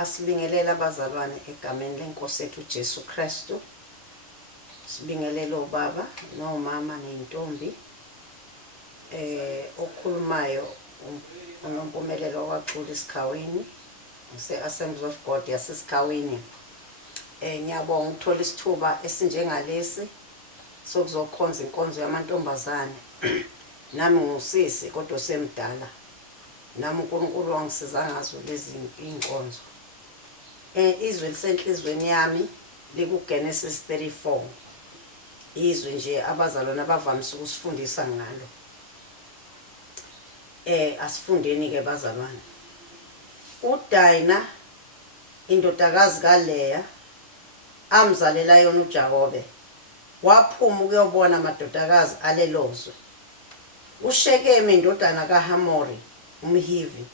Asibingelela abazalwane egameni lenkosi yethu Jesu Kristu. Sibingelela obaba nomama nentombi. Okhulumayo uNompumelelo waXulu Isikhaweni, use-Assemblies of God yaseSikhaweni. Ngiyabonga ukuthola isithuba esinjengalesi sokuzokhonza inkonzo yamantombazane. Nami ngusisi kodwa semdala. Nami uNkulunkulu wangisiza ngazo lezi inkonzo. Izwe lisenhlizweni yami likuGenesis 34. Izwe nje abazalwane abavamise ukusifundisa ngalo. Asifundeni ke bazalwane. uDina indodakazi kaLeya amzalela yona uJakobe waphuma ukuyobona amadodakazi alelozwe. uShekemi indodana kaHamori umHivi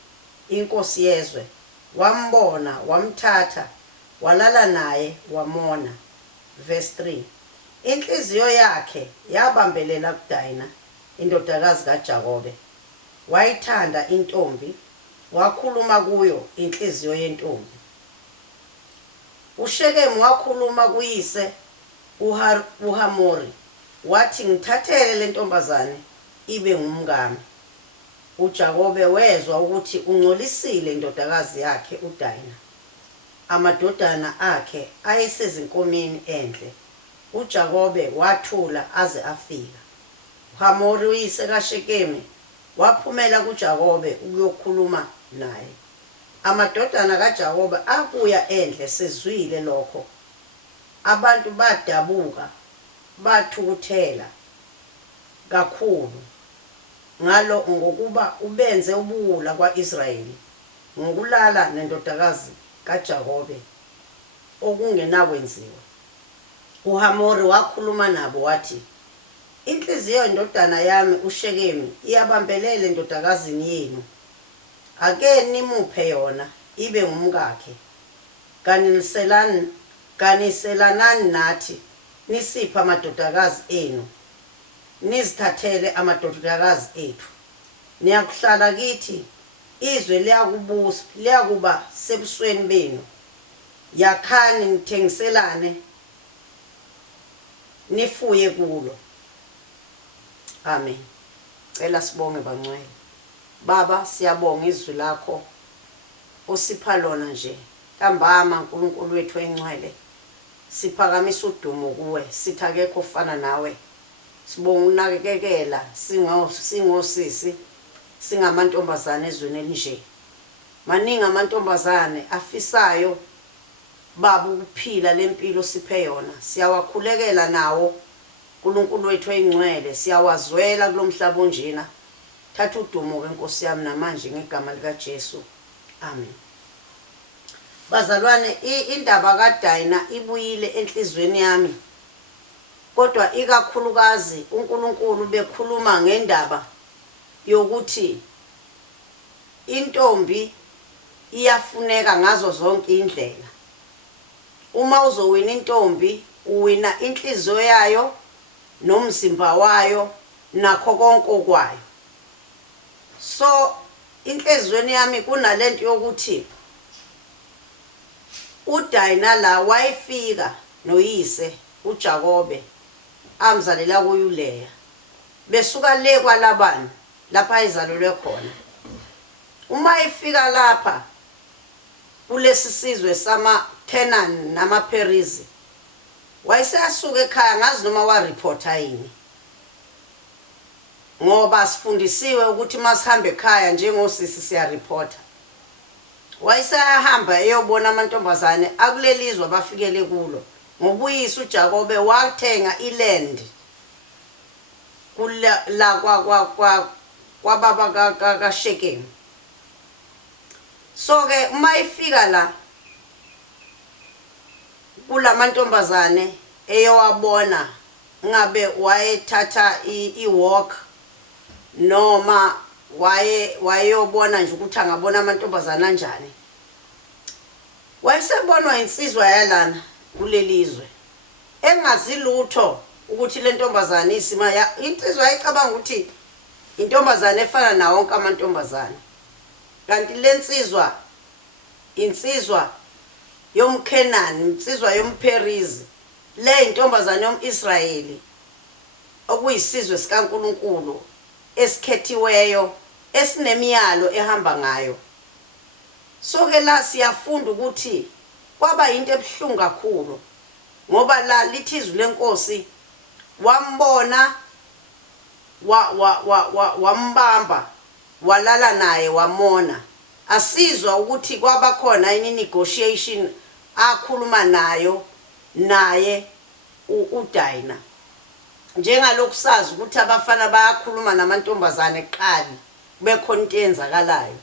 inkosi yezwe wambona, wamthatha, walala naye, wamona. Verse 3. Inhliziyo yakhe yabambelela kuDina indodakazi kaJakobe, wayithanda intombi, wakhuluma kuyo inhliziyo yentombi. uShekemi wakhuluma kuyise uHamori, wathi ngithathele le ntombazane ibe ngumkami. uJakobe wezwa ukuthi ungcolisile indodakazi yakhe uDina. Amadodana akhe ayesezinkomeni endle. uJakobe wathula aze afika. uHamori uyise kaShekemi waphumela kuJakobe ukuyokhuluma naye. Amadodana kaJakobe abuya endle sezwile lokho. Abantu badabuka, bathukuthela kakhulu ngalo ngokuba ubenze ubuwula kwaIsrayeli ngokulala nendodakazi kaJakobe okungenakwenziwa. uHamori wakhuluma nabo wathi, inhliziyo indodana yami uShekemi iyabambelela endodakazini yenu. Ake nimuphe yona ibe ngumkakhe. Ganiselanani nathi nisipha amadodakazi enu, nizithathele amadodakazi ethu. Niyakuhlala kithi, izwe liyakuba sebusweni benu. Yakhani nithengiselane, nifuye kulo. Amen. Cela sibonge bangcwele. Baba, siyabonga izwi lakho osipha lona nje. Ntambama uNkulunkulu wethu engcwele, siphakamisa udumo kuwe, sithi akekho ofana nawe. Sibonga unakekela singosisi, singamantombazane ezweni elinje. Maningi amantombazane afisayo baba ukuphila lempilo siphe yona. Siyawakhulekela nawo uNkulunkulu wethu engcwele, siyawazwela kulomhlaba onjena. Thatha udumo ke Nkosi yami namanje ngegama lika Jesu. Amen. Bazalwane, indaba kaDina ibuyile enhlizweni yami. Kodwa ikakhulukazi uNkulunkulu bekhuluma ngendaba yokuthi intombi iyafuneka ngazo zonke indlela. Uma uzowina intombi, uwina inhliziyo yayo nomzimba wayo nakho konke okwayo. So inhlizweni yami kunalento yokuthi uDina la wayefika noyise uJakobe amzalela kuye uLeya. Besuka le kwaLabani lapha izalelwe khona. Uma efika lapha kulesi sizwe samaKhanani namaPerizi, wayesasuka ekhaya ngazi noma wareporta yini. Ngoba sifundisiwe ukuthi masihamba ekhaya njengosisi siyareporta. Wayesahamba eyobona amantombazane akulelizwe abafikele kulo. Ngobuyisa uJakobe wathenga iland kula kwababa kaShekemi. So ke uma ifika la kulamantombazane eyowabona, ngabe wayethatha iwalk noma wayeyobona nje ukuthi angabona amantombazane anjani. Wayesebonwa insizwa yalana kulelizwe engazi lutho ukuthi le ntombazane isima insizwa yayicabanga ukuthi intombazane efana nawo wonke amantombazane. Kanti le insizwa yomKenani, insizwa yomPerizi, le intombazane yomIsrayeli okuyisizwe sikaNkulunkulu esikhethiweyo esinemiyalo ehamba ngayo. So ke la siyafunda ukuthi kwaba into ebhlungu kakhulu ngoba la lithi izwi lenkosi wambona wambamba walala naye wamona. Asizwa ukuthi kwaba khona ini negotiation akhuluma naye uDina. Njengalokhu sazi ukuthi abafana bayakhuluma namantombazane eqali kube khona into eyenzakalayo.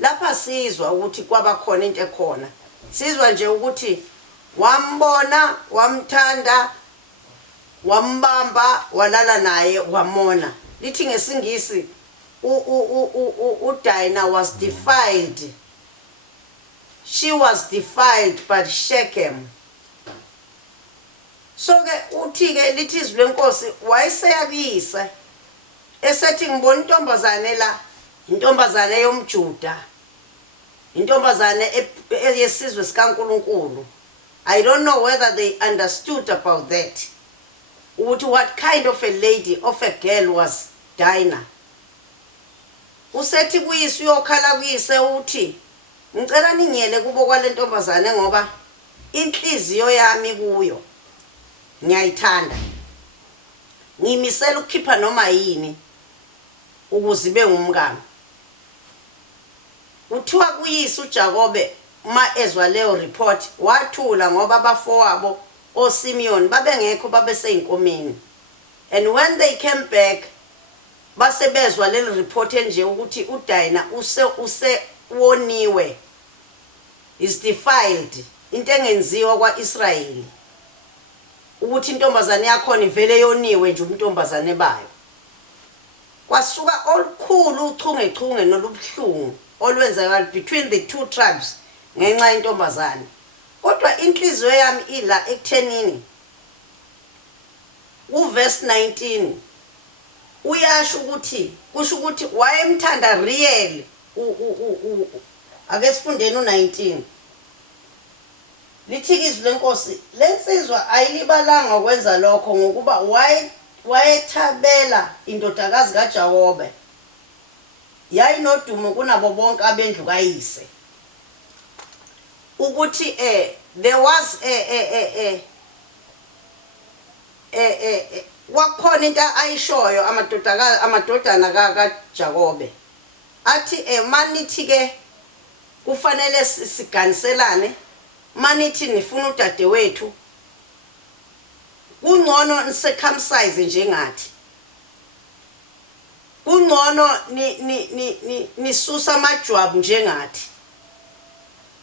Lapha sizwa ukuthi kwaba khona into ekhona. Sizwa nje ukuthi wambona, wamthanda, wambamba, walala naye wamona. Lithi ngesingisi uDina was defiled. She was defiled by Shechem. So ke uthi ke lithi izwi lenkosi wayeseyakuyise esethi ngibona intombazane la, intombazane yomJuda, intombazane yesizwe sikaNkulunkulu. I don't know whether they understood about that. What kind of a lady, of a girl was Dinah? Usethi kuyise uyokhala kuyise uthi ngicela ningiyele kubo kwale ntombazane ngoba inhliziyo yami kuyo ngiyayithanda. Ngimisela ukukhipha noma yini ukuze ibe ngumkami. Uthiwa kuyise uJakobe uma ezwa leyo report wathula ngoba abafowabo oSimeon babengekho babeseyinkomeni. And when they came back basebezwa leli report nje ukuthi uDina woniwe, is defiled, into engenziwa kwaIsrayeli, ukuthi intombazane yakho ivele yoniwe nje umuntombazane bayo. Kwasuka olukhulu uchungechunge nolubhlungu olwenzeka between the two tribes ngenxa yentombazane. Kodwa inhliziyo yami ila ekuthenini uverse 19 uyasho ukuthi kusho ukuthi wayemthanda real ake sifundeni u19. Lithi izwi lenkosi lensizwa ayilibalanga ukwenza lokho ngokuba wayethabela indodakazi kaJakobe, yayinodumo kunabo bonke abendlu kayise. Ukuthi there was wakhona into ayishoyo amadodana kaJakobe athi manithi ke kufanele siganiselane, manithi nifuna udadewethu kungcono nicircumcise njengathi, kungcono nisusa amajwabu njengathi.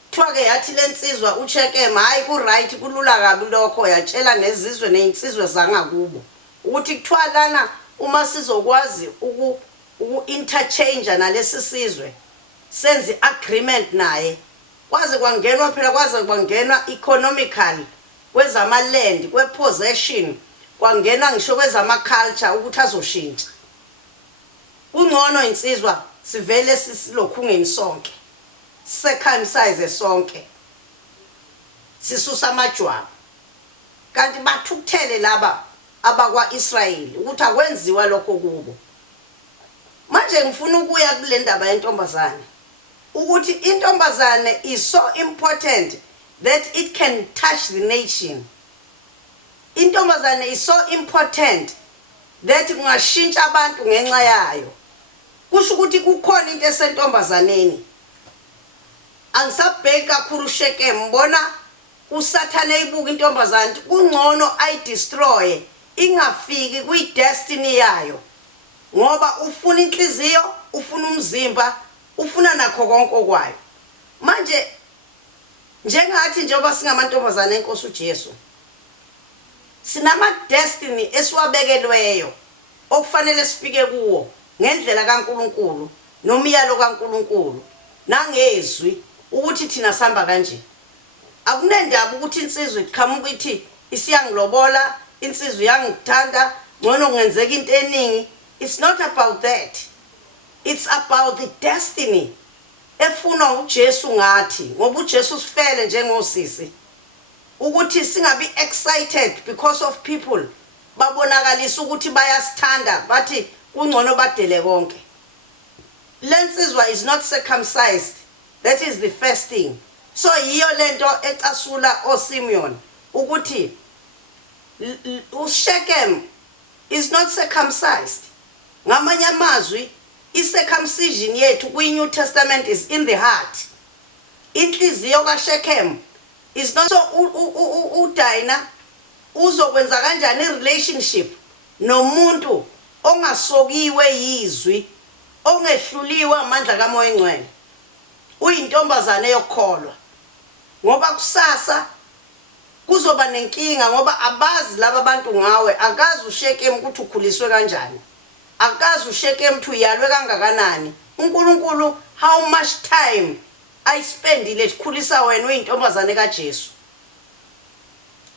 Kuthiwa ke yathi lensizwa uShekema hayi ku right kulula kabi lokho, yatshela nezizwe nezinsizwe zangakubo ukuthi kuthiwa lana uma sizokwazi interchange nalesi sizwe senze agreement naye, kwaze kwangenwa phela, kwaze kwangenwa economically kwezama land, kwepossession, kwangenwa ngisho kwezama culture ukuthi azoshintsha. Kungcono insizwa sivele silokhungeni sonke, circumcise sonke, sisusa amajwabu. Kanti bathukuthele laba abakwaIsrayeli ukuthi akwenziwa lokho kubo. Manje ngifuna ukuya kule ndaba yentombazane ukuthi intombazane is so important that it can touch the nation. Intombazane is so important that kungashintsha abantu ngenxa yayo. Kusho ukuthi kukhona into esentombazaneni. Angisabheki kakhulu Shechem, mbona uSathane eyibuka intombazane kungcono ayidestroy ingafiki kwi-destiny yayo, ngoba ufuna inhliziyo, ufuna umzimba, ufuna nakho konke okwayo. Manje njengathi njengoba singamantombazane enkosi uJesu sinama destiny esiwabekelweyo okufanele sifike kuwo ngendlela kaNkuluNkulu nomyalo kaNkuluNkulu nangezwi ukuthi thina sihamba kanje. Akunendaba ukuthi insizwe iqhamuka ithi isiyangilobola, insizwe yangithanda, ngcono kungenzeka into eningi. It's not about that. It's about the destiny efuna uJesu ngathi ngoba uJesu sifele njengosisi ukuthi singabi excited because of people babonakalisa ukuthi bayasithanda bathi kungcono badele konke. Lensizwa is not circumcised. That is the first thing. So yiyo lento ecasula oSimeon ukuthi uShechem is not circumcised. Ngamanye amazwi i-circumcision yethu kwi-New Testament is in the heart. Inhliziyo kaShechem is not so uDina uzokwenza kanjani relationship nomuntu ongasokiwe yizwi ongehluliwe amandla kaMoya eNgcwele. Uyintombazane yokholwa ngoba kusasa kuzoba nenkinga ngoba abazi laba bantu ngawe, akazi uShechem ukuthi ukhuliswe kanjani, akazi uShechem ukuthi uyalwe kangakanani. uNkulunkulu how much time ayispendile ukukhulisa wena uyintombazane kaJesu.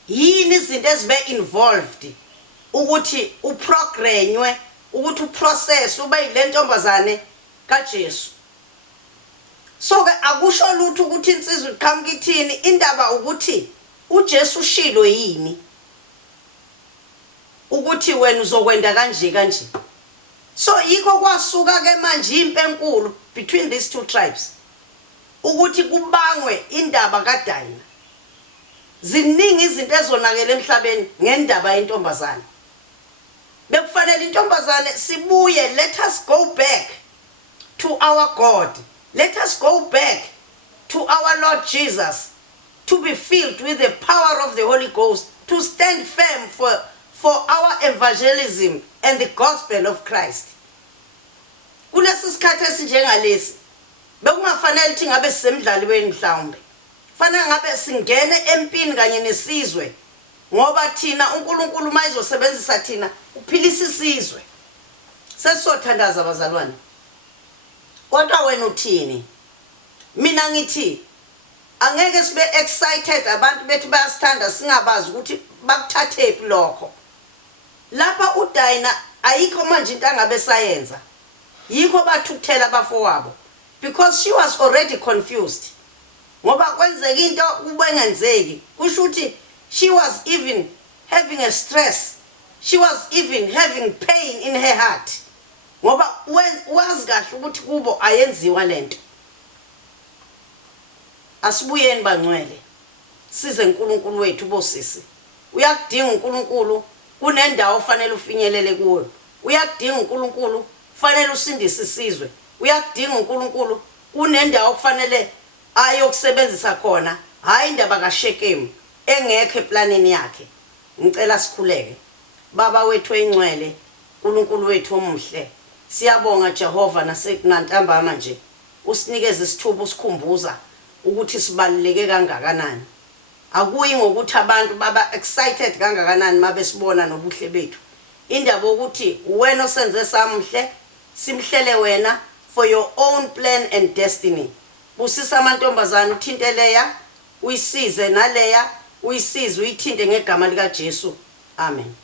Yini izinto ezibe involved ukuthi uprogrenywe ukuthi uprocess ube yilentombazane kaJesu. So ke akusho lutho ukuthi insizwe iqhamuka ithini, indaba ukuthi uJesu ushilo yini ukuthi wena uzokwenda kanje kanje. So yikho kwasuka ke manje impi enkulu between these two tribes ukuthi kubangwe indaba kaDina. Ziningi izinto ezonakela emhlabeni ngendaba yentombazane. Bekufanele intombazane sibuye, let us go back to our God. Let us go back to our Lord Jesus to be filled with the power of the Holy Ghost, to stand firm for our evangelism and the gospel of Christ. Kulesi sikhathi esinjengalesi bekungafanele ukuthi ngabe sisemdlalweni mhlawumbe. Fanele ngabe singene empini kanye nesizwe ngoba thina uNkulunkulu mayizosebenzisa thina uphilisa isizwe. Sesizothandaza abazalwane. Kodwa wena uthini? Mina ngithi angeke sibe excited abantu bethu bayasithanda singabazi ukuthi bakuthathephi lokho. Lapha uDina ayikho manje into angabe sayenza. Yikho bathukuthela bafowabo because she was already confused. Ngoba kwenzeka into kubengenzeki kusho ukuthi she was even having a stress. She was even having pain in her heart. Ngoba wazi kahle ukuthi kubo ayenziwa lento. Asibuyeni bangcwele size uNkulunkulu wethu bosisi. Uyakudinga uNkulunkulu kunendawo ofanele ufinyelele kuyo. Uyakudinga uNkulunkulu fanele usindise isizwe. Uyakudinga uNkulunkulu kunendawo kufanele ayokusebenzisa khona, hayi indaba kaShechem engekho eplanini yakhe. Ngicela sikhuleke. Baba wethu eNgcwele, uNkulunkulu wethu omuhle, siyabonga Jehova nasentambama nje usinikeze isithuba usikhumbuza ukuthi sibaluleke kangakanani. Akuyi ngokuthi abantu baba excited kangakanani mabesibona nobuhle bethu. Indaba ukuthi wena osenze samhle simhlele wena for your own plan and destiny. Busisa amantombazana uthinte leya, uyisize naleya, uyisize uyithinte ngegama lika Jesu. Amen.